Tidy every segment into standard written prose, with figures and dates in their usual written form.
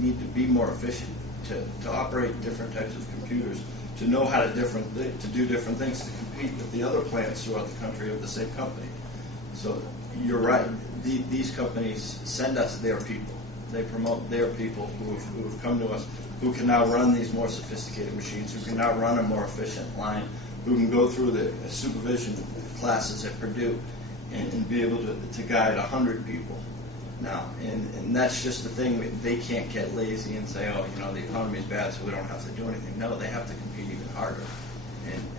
need to be more efficient, to operate different types of computers, to know how to do different things, to compete with the other plants throughout the country of the same company. So you're right. These companies send us their people. They promote their people who have come to us, who can now run these more sophisticated machines, who can now run a more efficient line, who can go through the supervision classes at Purdue and be able to guide 100 people now. And that's just the thing. They can't get lazy and say, oh, the economy is bad, so we don't have to do anything. No, they have to compete even harder.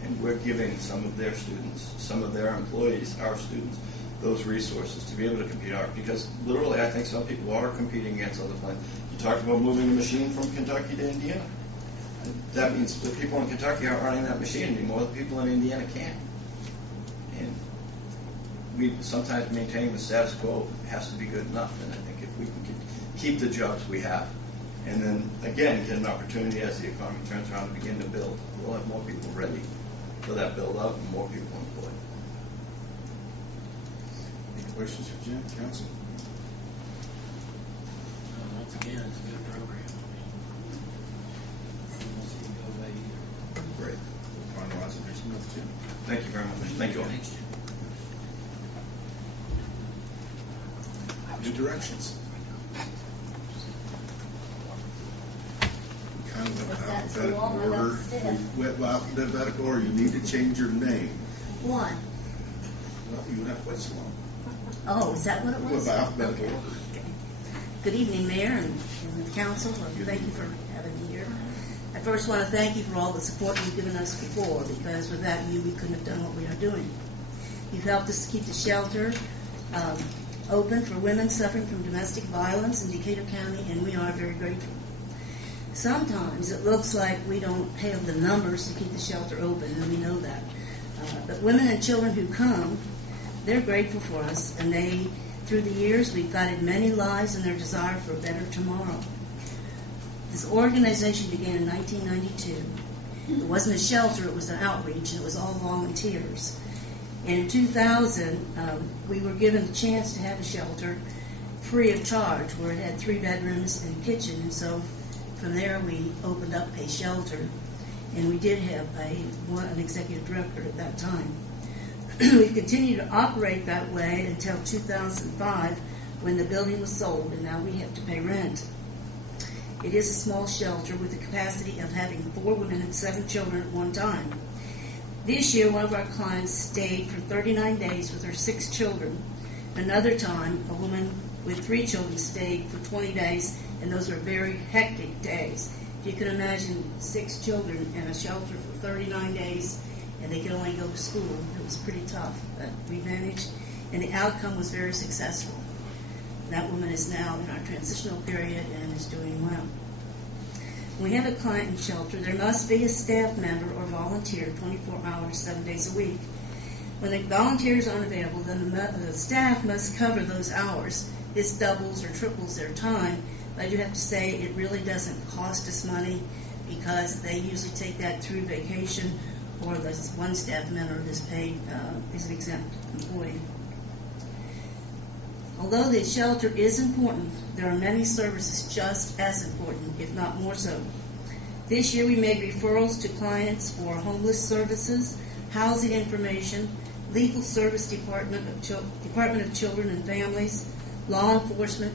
And we're giving some of their students, some of their employees, our students, those resources to be able to compete hard. Because literally, I think some people are competing against other plants. You talked about moving a machine from Kentucky to Indiana. That means the people in Kentucky aren't running that machine anymore. The people in Indiana can. And we sometimes maintaining the status quo has to be good enough. And I think if we can keep the jobs we have, and then again get an opportunity as the economy turns around to begin to build, we'll have more people ready for that build out and more people employed. Any questions for Jim, Council? Once again, it's a good program. Great. We'll finalize it next month, Jim. Thank you very much. Thank you all. Thanks, Jim. New directions. We kind of went alphabetical order. We went alphabetical order. You need to change your name. Why? Well, you have what's long. Oh, is that what it We was? went by alphabetical Okay. order. Good evening, Mayor and the council. Thank you for having me here. I first want to thank you for all the support you've given us before, because without you, we couldn't have done what we are doing. You've helped us keep the shelter open for women suffering from domestic violence in Decatur County, and we are very grateful. Sometimes it looks like we don't have the numbers to keep the shelter open, and we know that. But women and children who come, they're grateful for us, and through the years, we've guided many lives in their desire for a better tomorrow. This organization began in 1992. It wasn't a shelter, it was an outreach, and it was all volunteers. And in 2000, we were given the chance to have a shelter free of charge, where it had 3 bedrooms and a kitchen. And so from there, we opened up a shelter, and we did have an executive director at that time. We continued to operate that way until 2005, when the building was sold, and now we have to pay rent. It is a small shelter with the capacity of having 4 women and 7 children at one time. This year, one of our clients stayed for 39 days with her 6 children. Another time, a woman with 3 children stayed for 20 days, and those were very hectic days. If you can imagine 6 children in a shelter for 39 days, and they could only go to school. It was pretty tough, but we managed, and the outcome was very successful. That woman is now in our transitional period and is doing well. When we have a client in shelter, there must be a staff member or volunteer 24 hours, 7 days a week. When the volunteers aren't available, then the staff must cover those hours. This doubles or triples their time, but I do have to say it really doesn't cost us money, because they usually take that through vacation, or the one staff member is paid, is an exempt employee. Although the shelter is important, there are many services just as important, if not more so. This year we made referrals to clients for homeless services, housing information, legal service Department of Children and Families, law enforcement,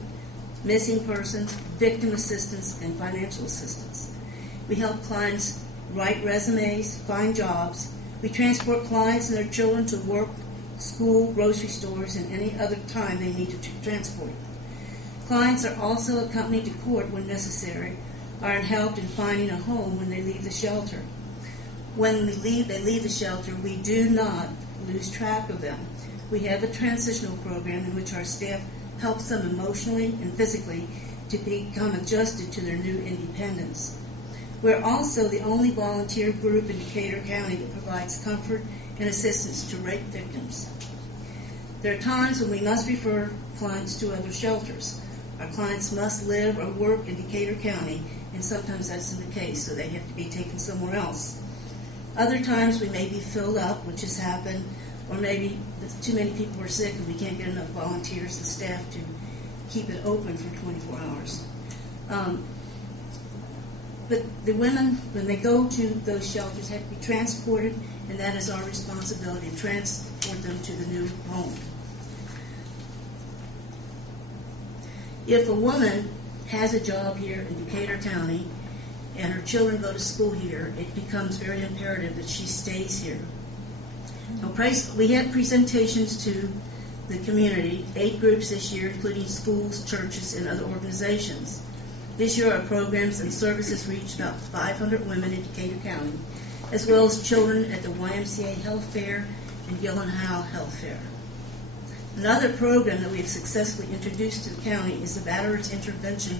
missing persons, victim assistance, and financial assistance. We help clients write resumes, find jobs. We transport clients and their children to work, school, grocery stores, and any other time they need to transport. Clients are also accompanied to court when necessary, are helped in finding a home when they leave the shelter. When they leave the shelter, we do not lose track of them. We have a transitional program in which our staff helps them emotionally and physically to become adjusted to their new independence. We're also the only volunteer group in Decatur County that provides comfort and assistance to rape victims. There are times when we must refer clients to other shelters. Our clients must live or work in Decatur County, and sometimes that's the case, so they have to be taken somewhere else. Other times we may be filled up, which has happened, or maybe too many people are sick and we can't get enough volunteers and staff to keep it open for 24 hours. But the women, when they go to those shelters, have to be transported, and that is our responsibility, to transport them to the new home. If a woman has a job here in Decatur County and her children go to school here, it becomes very imperative that she stays here. Now, we had presentations to the community, 8 groups this year, including schools, churches, and other organizations. This year, our programs and services reached about 500 women in Decatur County, as well as children at the YMCA Health Fair and Gillen Howe Health Fair. Another program that we have successfully introduced to the county is the Batterers Intervention